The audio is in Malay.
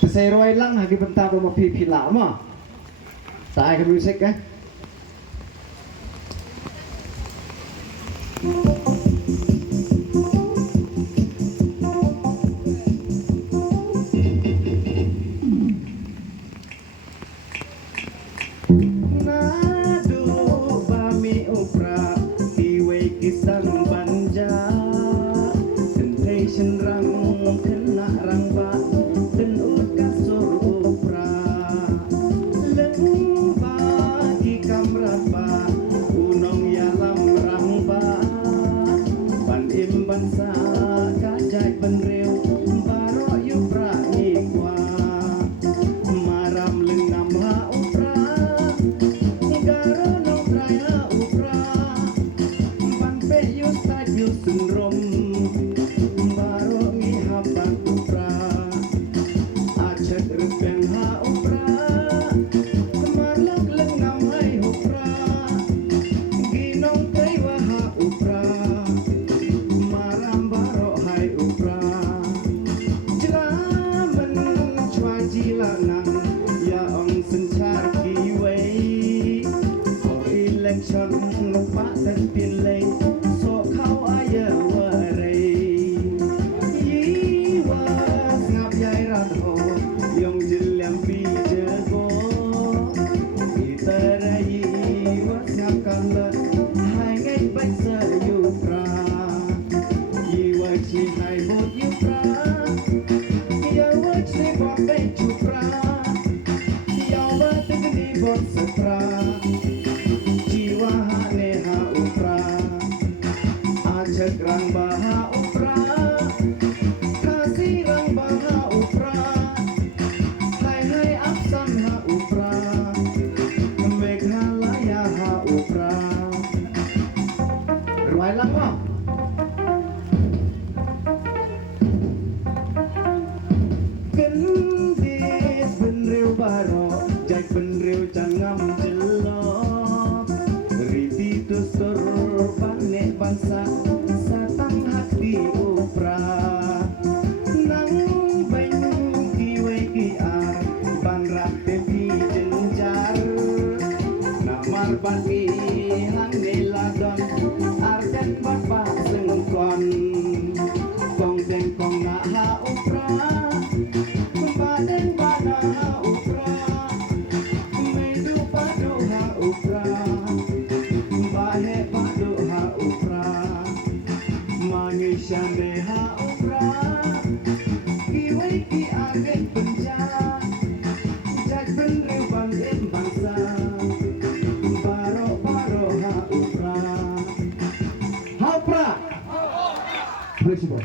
Saya roi lang lagi bentar mau pipi lama. Saya ke musik kan? Nado bami opera diwe kisang banja sensation rang kena rang ba dan kasur opera leng bagi kamrat ba unong yalam rang ba ban im ban sa kajai benreu baro yupra ikwa maram lengam ha opera Sundrom baro ngi habang upra acet rupeng ha upra marlok lengam hai upra ginong kaiwa ha upra maram baro hai upra jelamen chwa jilanang ya ong senchar kiwei for election lupa dan pilih jiwa neha upra acet rang baha upra kasih rang baha upra hai hai absan ha upra meghalaya ha upra ruai lang mo kendis benreu baro jai benreu jangam jelok riti tusur panek bangsa satang hati upra nang bain kiwe kiar ban rakte pi jenjar namar bagi hang neladon arden bapa sengkon kong den kong na ha upra baden bana ha upra medu padu ha upra bahe padu ha upra manisha me ha upra kiwe ki agen penja jak benreu bang em bangsa baro baro ha upra ha upra Flexible.